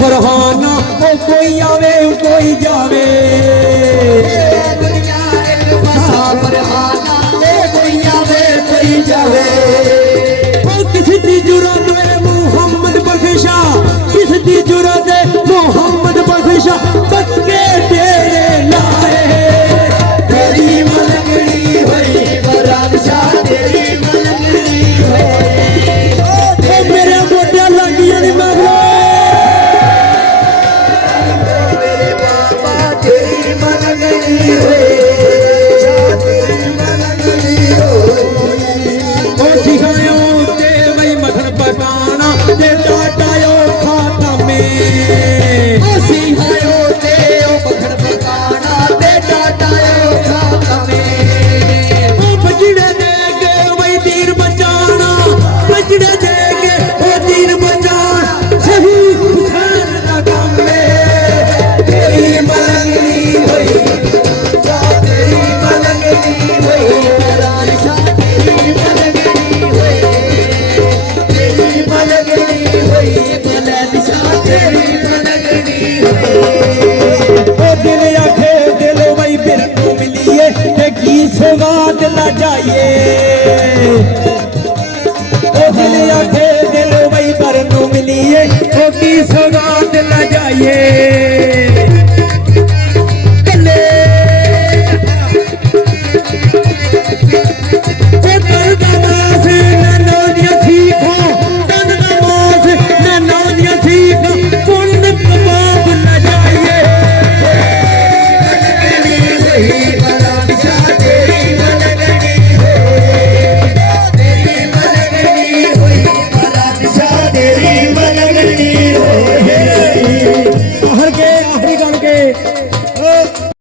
फरहाना ओ कोई आवे कोई जावे दुनिया एक बसा फरहाना ओ कोई आवे कोई जावे ओ किसी दी जुरात है मोहम्मद बख्शा किसी दी जुरात है मोहम्मद बख्शा बक्के तेरे लाए तेरी मलंगड़ी होई बरात शाह तेरी मलंगड़ी होई ओ मेरे मोटिया लगियां नी मगरो मेरे बाबा तेरी मलंगड़ी होई शाह तेरी मलंगड़ी होई ओ सिखायो ते वही मखन पकाना ते टाटायो खाता में सिहायो ते ओ मखन पकाना ते टाटायो खाता में ओ बजड़े दे के वही तीर बचाना बजड़े दे के ओ तीर बचाना सही हुसैन दा काम में तेरी मलंगड़ी होई शाह तेरी मलंगड़ी होई बरात शाह तेरी मलंगड़ी होई तेरी मलंगड़ी होई बरात शाह तेरी मलंगड़ी होई ओ दिल आखे दिल वही फिर को मिलिए ते की सौगात ला जाइए ओ दिल आखे दिल वही पर को मिलिए तो की सौगात ला जाइए कले ओ कर दास नैनो दिया सीखो तन नमाज नैनो दिया सीखो पुण्य कबाब ला जाइए होई बरात शाह तेरी मलंगड़ी होई तेरी मलंगड़ी होई बरात शाह तेरी मलंगड़ी होई आखिर के आखिरी गल के